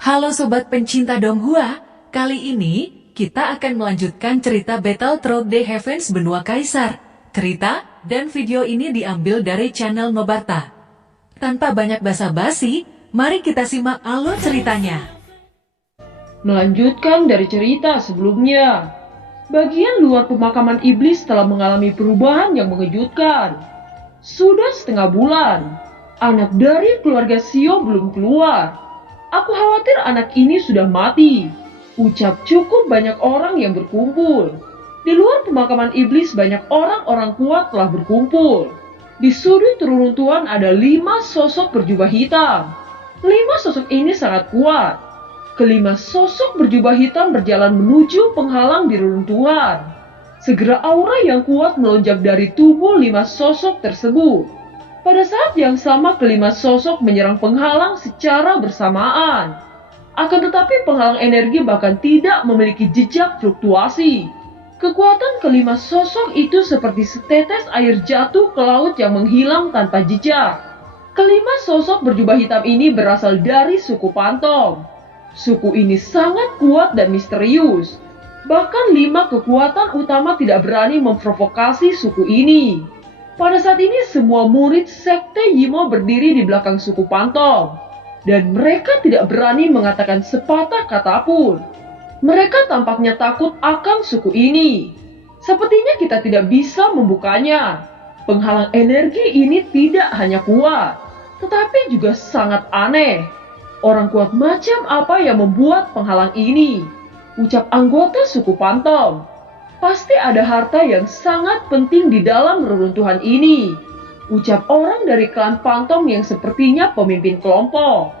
Halo Sobat pencinta Donghua, kali ini kita akan melanjutkan cerita Battle Through the Heavens Benua Kaisar. Cerita dan video ini diambil dari channel Nobarta. Tanpa banyak basa-basi, mari kita simak alur ceritanya. Melanjutkan dari cerita sebelumnya, bagian luar pemakaman iblis telah mengalami perubahan yang mengejutkan. Sudah setengah bulan, anak dari keluarga Shio belum keluar. Aku khawatir anak ini sudah mati. Ucap cukup banyak orang yang berkumpul. Di luar pemakaman iblis banyak orang-orang kuat telah berkumpul. Di sudut reruntuhan ada 5 sosok berjubah hitam. 5 sosok ini sangat kuat. Kelima sosok berjubah hitam berjalan menuju penghalang di reruntuhan. Segera aura yang kuat melonjak dari tubuh 5 sosok tersebut. Pada saat yang sama kelima sosok menyerang penghalang secara bersamaan. Akan tetapi penghalang energi bahkan tidak memiliki jejak fluktuasi. Kekuatan kelima sosok itu seperti setetes air jatuh ke laut yang menghilang tanpa jejak. Kelima sosok berjubah hitam ini berasal dari suku Phantom. Suku ini sangat kuat dan misterius. Bahkan 5 kekuatan utama tidak berani memprovokasi suku ini. Pada saat ini semua murid sekte Yimo berdiri di belakang suku Phantom. Dan mereka tidak berani mengatakan sepatah kata pun. Mereka tampaknya takut akan suku ini. Sepertinya kita tidak bisa membukanya. Penghalang energi ini tidak hanya kuat, tetapi juga sangat aneh. Orang kuat macam apa yang membuat penghalang ini? Ucap anggota suku Phantom. Pasti ada harta yang sangat penting di dalam reruntuhan ini. Ucap orang dari klan Phantom yang sepertinya pemimpin kelompok.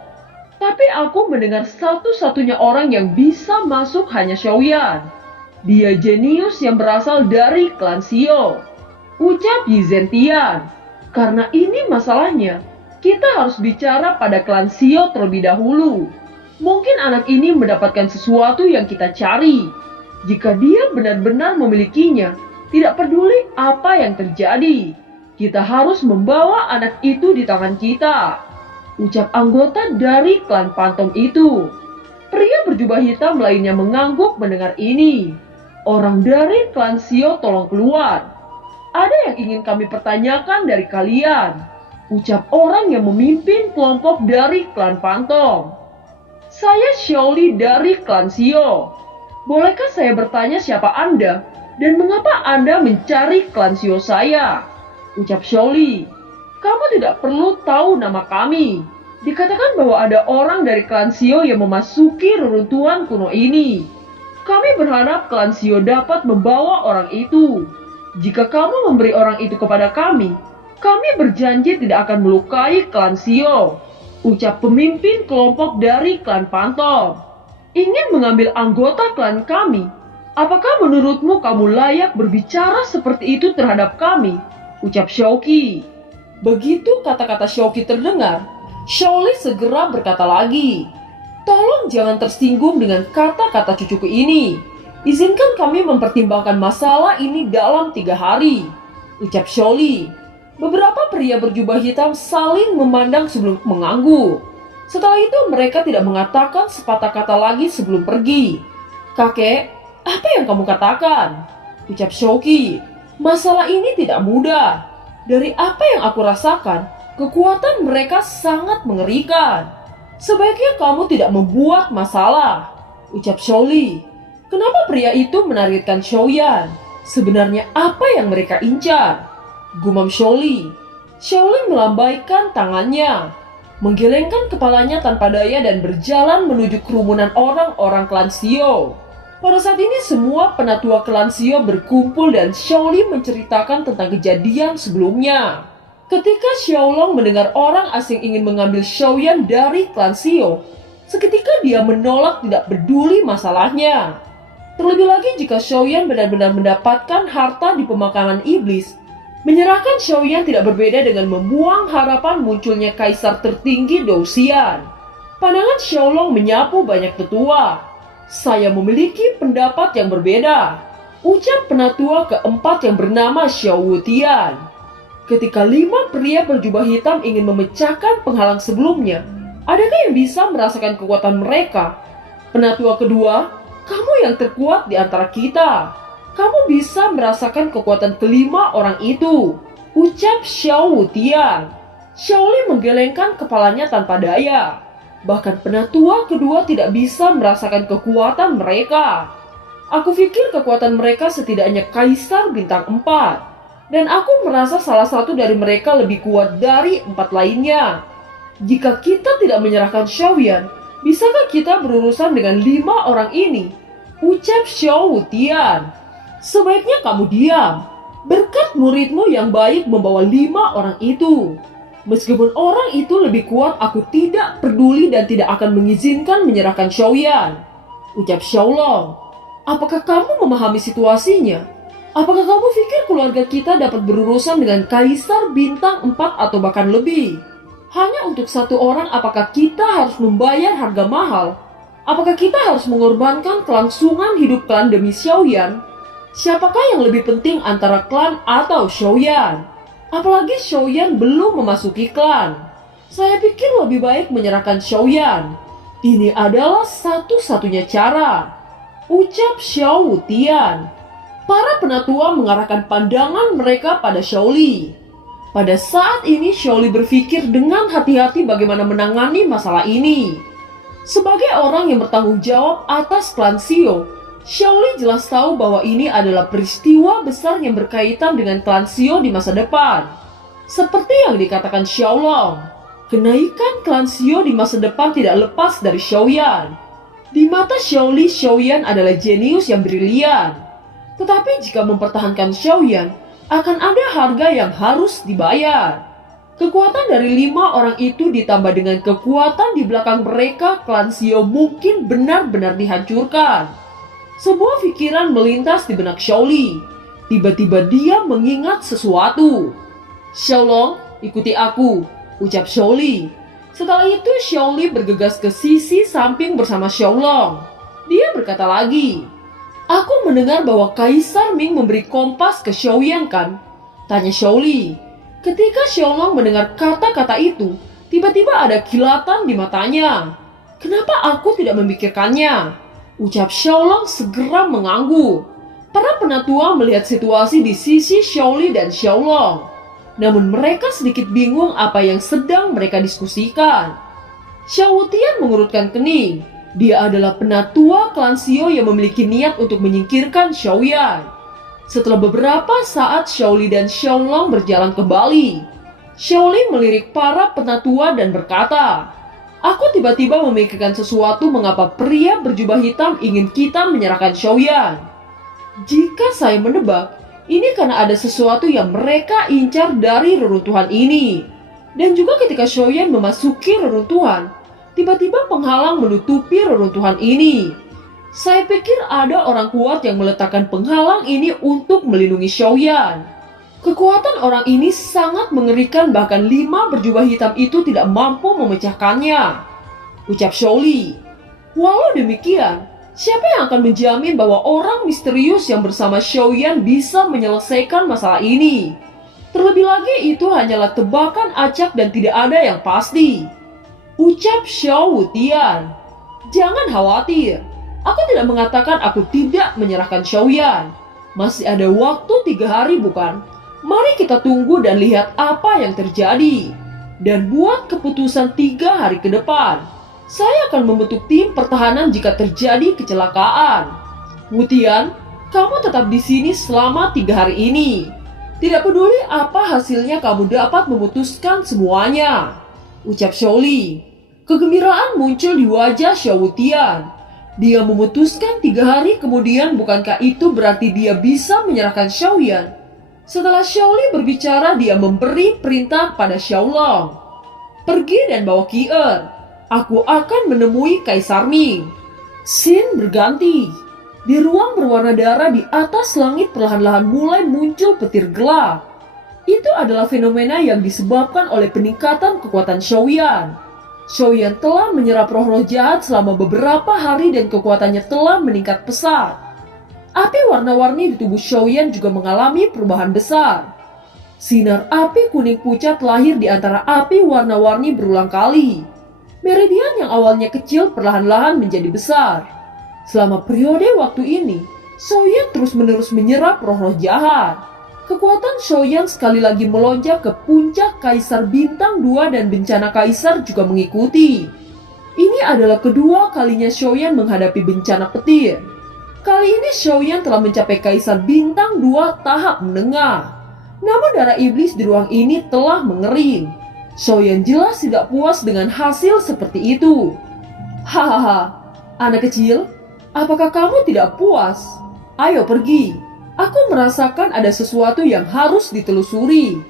Tapi aku mendengar satu-satunya orang yang bisa masuk hanya Xiaoyan. Dia jenius yang berasal dari klan Shio. Ucap Yi Zentian. Karena ini masalahnya, kita harus bicara pada klan Shio terlebih dahulu. Mungkin anak ini mendapatkan sesuatu yang kita cari. Jika dia benar-benar memilikinya, tidak peduli apa yang terjadi. Kita harus membawa anak itu di tangan kita. Ucap anggota dari klan Phantom itu. Pria berjubah hitam lainnya mengangguk mendengar ini. Orang dari klan Shio tolong keluar. Ada yang ingin kami pertanyakan dari kalian. Ucap orang yang memimpin kelompok dari klan Phantom. Saya Xiaoli dari klan Shio. Bolehkah saya bertanya siapa Anda dan mengapa Anda mencari klan Shio saya? Ucap Xiaoli. Kamu tidak perlu tahu nama kami. Dikatakan bahwa ada orang dari klan Shio yang memasuki reruntuhan kuno ini. Kami berharap klan Shio dapat membawa orang itu. Jika kamu memberi orang itu kepada kami berjanji tidak akan melukai klan Shio. Ucap pemimpin kelompok dari klan Phantom. Ingin mengambil anggota klan kami? Apakah menurutmu kamu layak berbicara seperti itu terhadap kami? Ucap Xiaoqi. Begitu kata-kata Xiaoqi terdengar, Xiaoli segera berkata lagi, "Tolong jangan tersinggung dengan kata-kata cucuku ini. Izinkan kami mempertimbangkan masalah ini dalam 3 hari. Ucap Xiaoli. Beberapa pria berjubah hitam saling memandang sebelum mengangguk. Setelah itu mereka tidak mengatakan sepatah kata lagi sebelum pergi. "Kakek, apa yang kamu katakan?" Ucap Xiaoqi. "Masalah ini tidak mudah. Dari apa yang aku rasakan, kekuatan mereka sangat mengerikan. Sebaiknya kamu tidak membuat masalah." Ucap Xiaoli. Kenapa pria itu menargetkan Xiaoyan? Sebenarnya apa yang mereka incar? Gumam Xiaoli. Xiaoli melambaikan tangannya, menggelengkan kepalanya tanpa daya dan berjalan menuju kerumunan orang-orang klan Shio. Pada saat ini semua penatua klan Shio berkumpul dan Xiaoli menceritakan tentang kejadian sebelumnya. Ketika Xiaolong mendengar orang asing ingin mengambil Xiaoyan dari klan Shio, seketika dia menolak tidak peduli masalahnya. Terlebih lagi jika Xiaoyan benar-benar mendapatkan harta di pemakaman iblis, menyerahkan Xiaoyan tidak berbeda dengan membuang harapan munculnya kaisar tertinggi Douxian. Pandangan Xiaolong menyapu banyak tetua. "Saya memiliki pendapat yang berbeda," ucap penatua keempat yang bernama Xiao Wutian. Ketika 5 pria berjubah hitam ingin memecahkan penghalang sebelumnya, Adakah yang bisa merasakan kekuatan mereka? Penatua kedua, kamu yang terkuat di antara kita. Kamu bisa merasakan kekuatan kelima orang itu, ucap Xiao Wutian. Xiaoli menggelengkan kepalanya tanpa daya. Bahkan penatua kedua tidak bisa merasakan kekuatan mereka. Aku pikir kekuatan mereka setidaknya Kaisar bintang 4. Dan aku merasa salah satu dari mereka lebih kuat dari 4 lainnya. Jika kita tidak menyerahkan Xiaoyan, bisakah kita berurusan dengan 5 orang ini? Ucap Xiao Wutian. Sebaiknya kamu diam. Berkat muridmu yang baik membawa 5 orang itu. Meskipun orang itu lebih kuat, aku tidak peduli dan tidak akan mengizinkan menyerahkan Xiaoyan. Ucap Xiaolong. Apakah kamu memahami situasinya? Apakah kamu pikir keluarga kita dapat berurusan dengan Kaisar bintang 4 atau bahkan lebih? Hanya untuk satu orang, apakah kita harus membayar harga mahal? Apakah kita harus mengorbankan kelangsungan hidup klan demi Xiaoyan? Siapakah yang lebih penting antara klan atau Xiaoyan? Apalagi Xiaoyan belum memasuki klan. Saya pikir lebih baik menyerahkan Xiaoyan. Ini adalah satu-satunya cara. Ucap Xiao Wutian. Para penatua mengarahkan pandangan mereka pada Xiaoli. Pada saat ini Xiaoli berpikir dengan hati-hati bagaimana menangani masalah ini. Sebagai orang yang bertanggung jawab atas klan Xiao, Xiaoli jelas tahu bahwa ini adalah peristiwa besar yang berkaitan dengan klan Xiao di masa depan. Seperti yang dikatakan Xiaolong, kenaikan klan Xiao di masa depan tidak lepas dari Xiaoyan. Di mata Xiaoli, Xiaoyan adalah jenius yang brilian. Tetapi jika mempertahankan Xiaoyan, akan ada harga yang harus dibayar. Kekuatan dari 5 orang itu ditambah dengan kekuatan di belakang mereka, klan Xiao mungkin benar-benar dihancurkan. Sebuah pikiran melintas di benak Xiaoli. Tiba-tiba dia mengingat sesuatu. Xiaolong, ikuti aku, ucap Xiaoli. Setelah itu Xiaoli bergegas ke sisi samping bersama Xiaolong. Dia berkata lagi, aku mendengar bahwa Kaisar Ming memberi kompas ke Xiaoyan kan? Tanya Xiaoli. Ketika Xiaolong mendengar kata-kata itu, tiba-tiba ada kilatan di matanya. Kenapa aku tidak memikirkannya? Ucap Xiaolong segera mengangguk. Para penatua melihat situasi di sisi Xiaoli dan Xiaolong. Namun mereka sedikit bingung apa yang sedang mereka diskusikan. Xiao Wutian mengurutkan kening. Dia adalah penatua klan Xiao yang memiliki niat untuk menyingkirkan Xiaoyan. Setelah beberapa saat Xiaoli dan Xiaolong berjalan kembali. Xiaoli melirik para penatua dan berkata, aku tiba-tiba memikirkan sesuatu mengapa pria berjubah hitam ingin kita menyerahkan Xiaoyan. Jika saya menebak, ini karena ada sesuatu yang mereka incar dari reruntuhan ini. Dan juga ketika Xiaoyan memasuki reruntuhan, tiba-tiba penghalang menutupi reruntuhan ini. Saya pikir ada orang kuat yang meletakkan penghalang ini untuk melindungi Xiaoyan. Kekuatan orang ini sangat mengerikan, bahkan 5 berjubah hitam itu tidak mampu memecahkannya. Ucap Xiaoli. Walau demikian, siapa yang akan menjamin bahwa orang misterius yang bersama Xiaoyan bisa menyelesaikan masalah ini? Terlebih lagi itu hanyalah tebakan acak dan tidak ada yang pasti. Ucap Xiao Wutian. Jangan khawatir, aku tidak mengatakan aku tidak menyerahkan Xiaoyan. Masih ada waktu 3 hari bukan? Mari kita tunggu dan lihat apa yang terjadi. Dan buat keputusan 3 hari ke depan. Saya akan membentuk tim pertahanan jika terjadi kecelakaan. Wutian, kamu tetap di sini selama 3 hari ini. Tidak peduli apa hasilnya, kamu dapat memutuskan semuanya. Ucap Xiaoli. Kegembiraan muncul di wajah Xiao Wutian. Dia memutuskan 3 hari kemudian, bukankah itu berarti dia bisa menyerahkan Xiaoyan? Setelah Xiaoli berbicara, dia memberi perintah pada Xiaolong. Pergi dan bawa Kier. Aku akan menemui Kaisar Ming. Scene berganti. Di ruang berwarna darah di atas langit perlahan-lahan mulai muncul petir gelap. Itu adalah fenomena yang disebabkan oleh peningkatan kekuatan Xiaoyan. Xiaoyan telah menyerap roh-roh jahat selama beberapa hari dan kekuatannya telah meningkat pesat. Api warna-warni di tubuh Xiaoyan juga mengalami perubahan besar. Sinar api kuning pucat lahir di antara api warna-warni berulang kali. Meridian yang awalnya kecil perlahan-lahan menjadi besar. Selama periode waktu ini, Shaoyan terus-menerus menyerap roh-roh jahat. Kekuatan Shaoyan sekali lagi melonjak ke puncak Kaisar Bintang 2 dan bencana Kaisar juga mengikuti. Ini adalah kedua kalinya Shaoyan menghadapi bencana petir. Kali ini Shaoyan telah mencapai Kaisar Bintang 2 tahap menengah. Namun darah iblis di ruang ini telah mengering. Shaoyan jelas tidak puas dengan hasil seperti itu. Hahaha, anak kecil, apakah kamu tidak puas? Ayo pergi, aku merasakan ada sesuatu yang harus ditelusuri,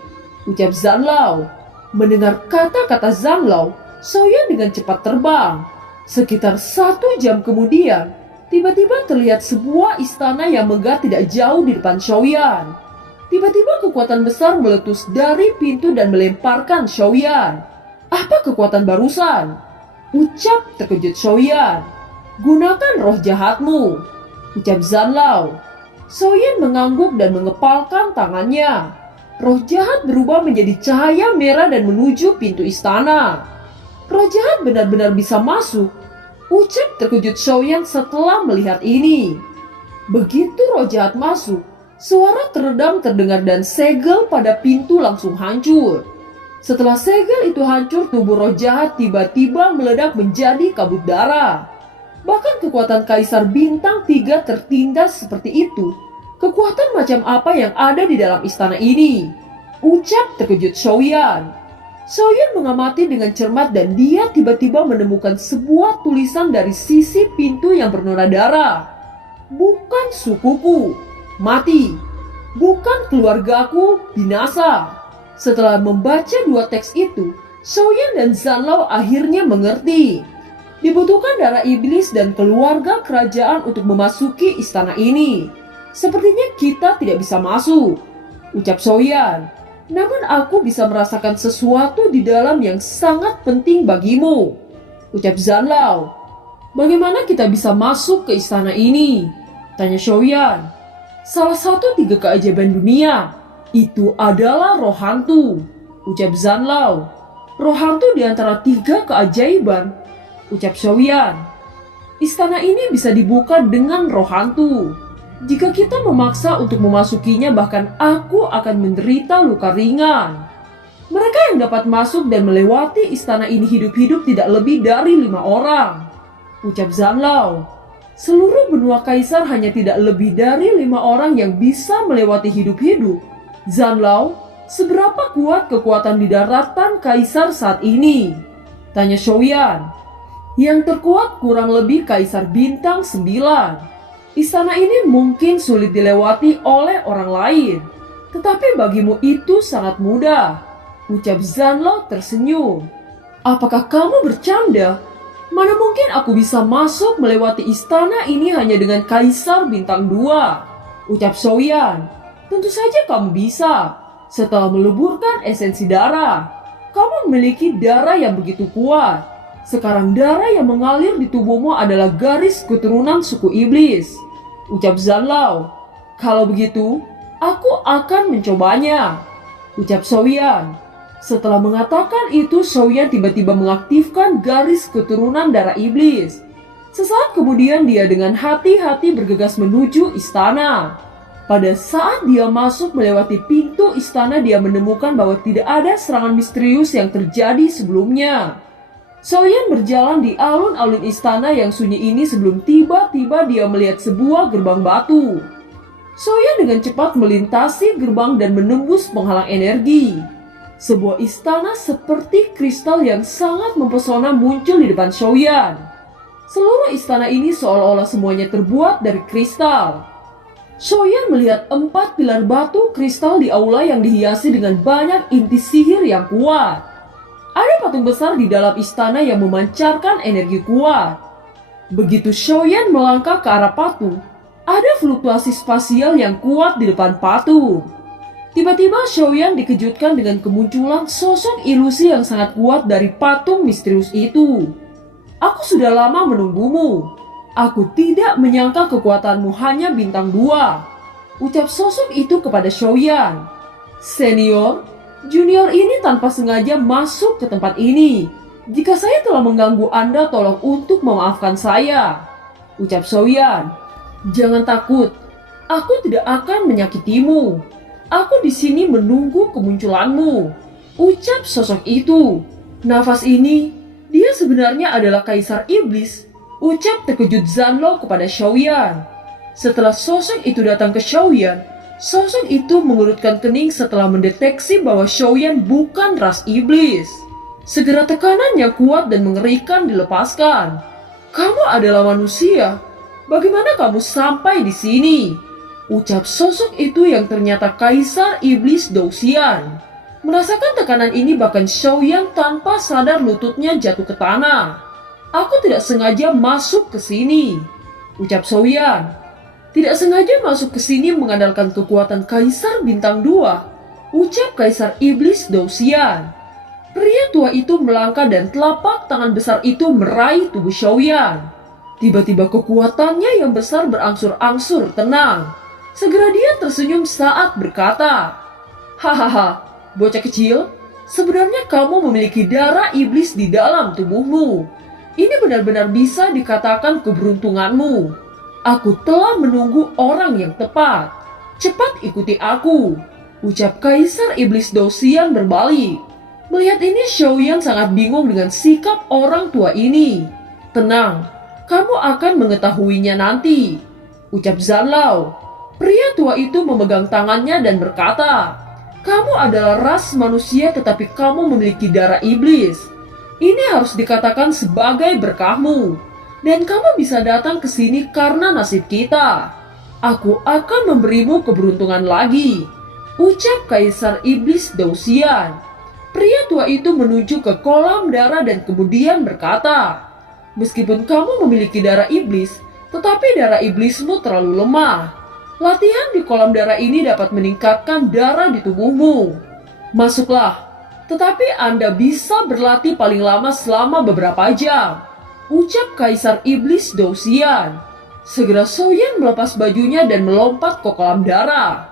ucap Zanlao. Mendengar kata-kata Zanlao, Shaoyan dengan cepat terbang. Sekitar 1 jam kemudian, tiba-tiba terlihat sebuah istana yang megah tidak jauh di depan Shaoyan. Tiba-tiba kekuatan besar meletus dari pintu dan melemparkan Shaoyan. Apa kekuatan barusan? Ucap terkejut Shaoyan. Gunakan roh jahatmu, ucap Zanlao. Shaoyan mengangguk dan mengepalkan tangannya. Roh jahat berubah menjadi cahaya merah dan menuju pintu istana. Roh jahat benar-benar bisa masuk, ucap terkejut Shaoyan setelah melihat ini. Begitu roh jahat masuk, suara teredam terdengar dan segel pada pintu langsung hancur. Setelah segel itu hancur, tubuh roh jahat tiba-tiba meledak menjadi kabut darah. Bahkan kekuatan Kaisar Bintang 3 tertindas seperti itu. Kekuatan macam apa yang ada di dalam istana ini? Ucap terkejut Shaoyan. Shaoyan mengamati dengan cermat dan dia tiba-tiba menemukan sebuah tulisan dari sisi pintu yang bernoda darah. Bukan sukuku mati, bukan keluargaku binasa. Setelah membaca 2 teks itu, Shaoyan dan Zanlao akhirnya mengerti. Dibutuhkan darah iblis dan keluarga kerajaan untuk memasuki istana ini. Sepertinya kita tidak bisa masuk, ucap Shaoyan. Namun aku bisa merasakan sesuatu di dalam yang sangat penting bagimu, ucap Zanlao. Bagaimana kita bisa masuk ke istana ini? Tanya Shaoyan. Salah satu 3 keajaiban dunia itu adalah roh hantu, ucap Zanlao. Roh hantu di antara 3 keajaiban, ucap Shaoyan. Istana ini bisa dibuka dengan roh hantu. Jika kita memaksa untuk memasukinya, bahkan aku akan menderita luka ringan. Mereka yang dapat masuk dan melewati istana ini hidup-hidup tidak lebih dari 5 orang, ucap Zanlao. Seluruh benua Kaisar hanya tidak lebih dari 5 orang yang bisa melewati hidup-hidup. Zanlao, seberapa kuat kekuatan di daratan Kaisar saat ini? Tanya Shaoyan. Yang terkuat kurang lebih Kaisar Bintang 9. Istana ini mungkin sulit dilewati oleh orang lain. Tetapi bagimu itu sangat mudah, ucap Zanlao tersenyum. Apakah kamu bercanda? Mana mungkin aku bisa masuk melewati istana ini hanya dengan Kaisar Bintang 2, ucap Shaoyan. Tentu saja kamu bisa. Setelah meleburkan esensi darah, kamu memiliki darah yang begitu kuat. Sekarang darah yang mengalir di tubuhmu adalah garis keturunan suku iblis, ucap Zanlao. Kalau begitu, aku akan mencobanya, ucap Shaoyan. Setelah mengatakan itu, Shaoyan tiba-tiba mengaktifkan garis keturunan darah iblis. Sesaat kemudian dia dengan hati-hati bergegas menuju istana. Pada saat dia masuk melewati pintu istana, dia menemukan bahwa tidak ada serangan misterius yang terjadi sebelumnya. Shaoyan berjalan di alun-alun istana yang sunyi ini sebelum tiba-tiba dia melihat sebuah gerbang batu. Shaoyan dengan cepat melintasi gerbang dan menembus penghalang energi. Sebuah istana seperti kristal yang sangat mempesona muncul di depan Shaoyan. Seluruh istana ini seolah-olah semuanya terbuat dari kristal. Shaoyan melihat 4 pilar batu kristal di aula yang dihiasi dengan banyak inti sihir yang kuat. Ada patung besar di dalam istana yang memancarkan energi kuat. Begitu Shaoyan melangkah ke arah patung, ada fluktuasi spasial yang kuat di depan patung. Tiba-tiba Shaoyan dikejutkan dengan kemunculan sosok ilusi yang sangat kuat dari patung misterius itu. Aku sudah lama menunggumu. Aku tidak menyangka kekuatanmu hanya bintang 2, ucap sosok itu kepada Shaoyan. Senior, junior ini tanpa sengaja masuk ke tempat ini. Jika saya telah mengganggu Anda, tolong untuk memaafkan saya, ucap Xiaoyan. Jangan takut, aku tidak akan menyakitimu. Aku di sini menunggu kemunculanmu, ucap sosok itu. Nafas ini, dia sebenarnya adalah Kaisar Iblis, ucap terkejut Zanlou kepada Xiaoyan. Setelah sosok itu datang ke Xiaoyan, sosok itu mengerutkan kening setelah mendeteksi bahwa Xiaoyan bukan ras iblis. Segera tekanan yang kuat dan mengerikan dilepaskan. Kamu adalah manusia. Bagaimana kamu sampai di sini? Ucap sosok itu yang ternyata Kaisar Iblis Douxian. Merasakan tekanan ini bahkan Xiaoyan tanpa sadar lututnya jatuh ke tanah. Aku tidak sengaja masuk ke sini, ucap Xiaoyan. Tidak sengaja masuk ke sini mengandalkan kekuatan Kaisar Bintang 2, ucap Kaisar Iblis Douxian. Pria tua itu melangkah dan telapak tangan besar itu meraih tubuh Xiaoyan. Tiba-tiba kekuatannya yang besar berangsur-angsur tenang. Segera dia tersenyum saat berkata, "Hahaha, bocah kecil, sebenarnya kamu memiliki darah iblis di dalam tubuhmu. Ini benar-benar bisa dikatakan keberuntunganmu. Aku telah menunggu orang yang tepat. Cepat ikuti aku," ucap Kaisar Iblis Douxian berbalik. Melihat ini, Xiaoyan sangat bingung dengan sikap orang tua ini. "Tenang, kamu akan mengetahuinya nanti," ucap Zanlou. Pria tua itu memegang tangannya dan berkata, "Kamu adalah ras manusia tetapi kamu memiliki darah iblis. Ini harus dikatakan sebagai berkahmu. Dan kamu bisa datang ke sini karena nasib kita. Aku akan memberimu keberuntungan lagi," ucap Kaisar Iblis Douxian. Pria tua itu menuju ke kolam darah dan kemudian berkata, "Meskipun kamu memiliki darah iblis, tetapi darah iblismu terlalu lemah. Latihan di kolam darah ini dapat meningkatkan darah di tubuhmu. Masuklah, tetapi Anda bisa berlatih paling lama selama beberapa jam," ucap Kaisar Iblis Douxian. Segera Xiaoyan melepas bajunya dan melompat ke kolam darah.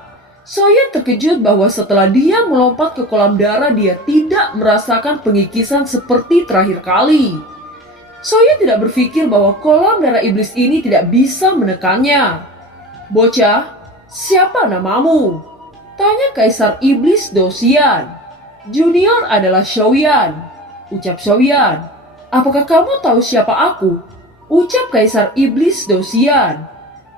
Xiaoyan terkejut bahwa setelah dia melompat ke kolam darah, dia tidak merasakan pengikisan seperti terakhir kali. Xiaoyan tidak berpikir bahwa kolam darah iblis ini tidak bisa menekannya. "Bocah, siapa namamu?" tanya Kaisar Iblis Douxian. "Junior adalah Xiaoyan," ucap Xiaoyan. "Apakah kamu tahu siapa aku?" ucap Kaisar Iblis Douxian.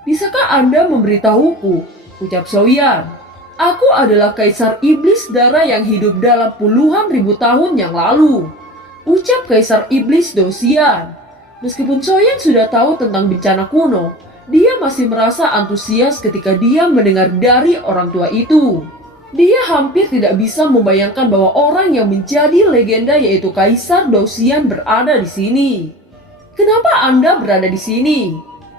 "Bisakah Anda memberitahuku?" ucap Xiaoyan. "Aku adalah Kaisar Iblis Darah yang hidup dalam puluhan ribu tahun yang lalu," ucap Kaisar Iblis Douxian. Meskipun Xiaoyan sudah tahu tentang bencana kuno, dia masih merasa antusias ketika dia mendengar dari orang tua itu. Dia hampir tidak bisa membayangkan bahwa orang yang menjadi legenda yaitu Kaisar Douxian berada di sini. "Kenapa Anda berada di sini?"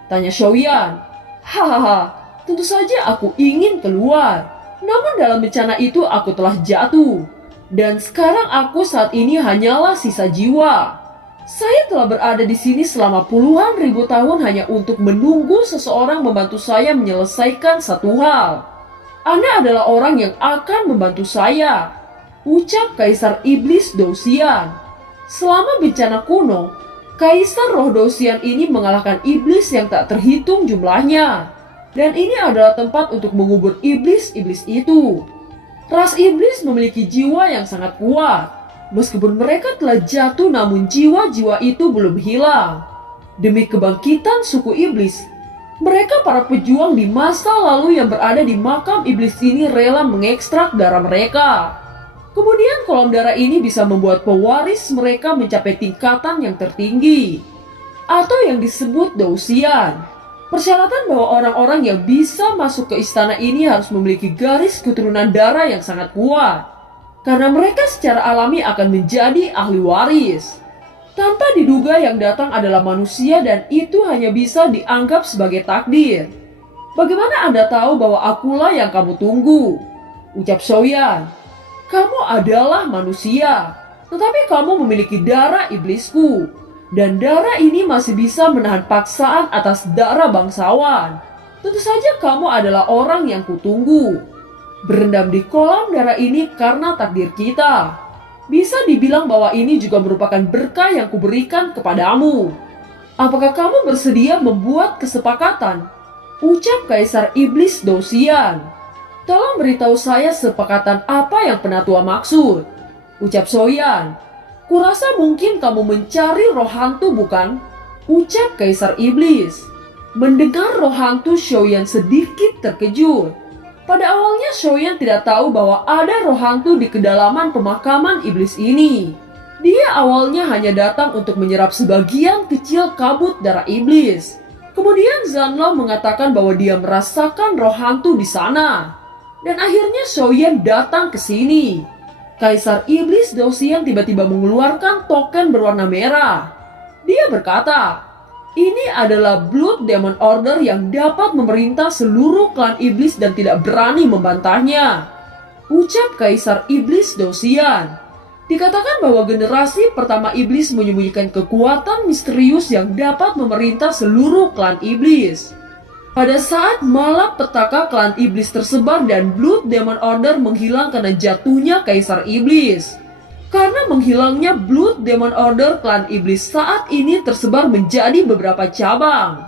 tanya Xiaoyan. "Hahaha, tentu saja aku ingin keluar. Namun dalam bencana itu aku telah jatuh. Dan sekarang aku saat ini hanyalah sisa jiwa. Saya telah berada di sini selama puluhan ribu tahun hanya untuk menunggu seseorang membantu saya menyelesaikan satu hal. Anda adalah orang yang akan membantu saya," ucap Kaisar Iblis Douxian. Selama bencana kuno, Kaisar Roh Douxian ini mengalahkan iblis yang tak terhitung jumlahnya. Dan ini adalah tempat untuk mengubur iblis-iblis itu. Ras iblis memiliki jiwa yang sangat kuat. Meskipun mereka telah jatuh, namun jiwa-jiwa itu belum hilang. Demi kebangkitan suku iblis, mereka para pejuang di masa lalu yang berada di makam iblis ini rela mengekstrak darah mereka. Kemudian kolam darah ini bisa membuat pewaris mereka mencapai tingkatan yang tertinggi, atau yang disebut Douxian. Persyaratan bahwa orang-orang yang bisa masuk ke istana ini harus memiliki garis keturunan darah yang sangat kuat, karena mereka secara alami akan menjadi ahli waris. Tanpa diduga yang datang adalah manusia dan itu hanya bisa dianggap sebagai takdir. "Bagaimana Anda tahu bahwa akulah yang kamu tunggu?" ucap Xiaoyan. "Kamu adalah manusia, tetapi kamu memiliki darah iblisku. Dan darah ini masih bisa menahan paksaan atas darah bangsawan. Tentu saja kamu adalah orang yang kutunggu. Berendam di kolam darah ini karena takdir kita. Bisa dibilang bahwa ini juga merupakan berkah yang kuberikan kepadamu. Apakah kamu bersedia membuat kesepakatan? Ucap Kaisar Iblis Dosian. Tolong beritahu saya sepakatan apa yang penatua maksud. Ucap Soyan. Kurasa mungkin kamu mencari roh hantu bukan? Ucap Kaisar Iblis. Mendengar roh hantu, Soyan sedikit terkejut. Pada awalnya Soyan tidak tahu bahwa ada roh hantu di kedalaman pemakaman iblis ini. Dia awalnya hanya datang untuk menyerap sebagian kecil kabut darah iblis. Kemudian Zanlo mengatakan bahwa dia merasakan roh hantu di sana. Dan akhirnya Soyan datang ke sini. Kaisar Iblis Dosian tiba-tiba mengeluarkan token berwarna merah. Dia berkata, ini adalah Blood Demon Order yang dapat memerintah seluruh klan iblis dan tidak berani membantahnya. Ucap Kaisar Iblis Dosian. Dikatakan bahwa generasi pertama iblis menyembunyikan kekuatan misterius yang dapat memerintah seluruh klan iblis. Pada saat malapetaka klan iblis tersebar dan Blood Demon Order menghilang karena jatuhnya Kaisar Iblis. Karena menghilangnya Blood Demon Order, klan iblis saat ini tersebar menjadi beberapa cabang.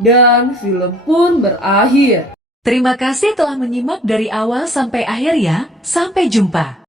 Dan film pun berakhir. Terima kasih telah menyimak dari awal sampai akhir ya. Sampai jumpa.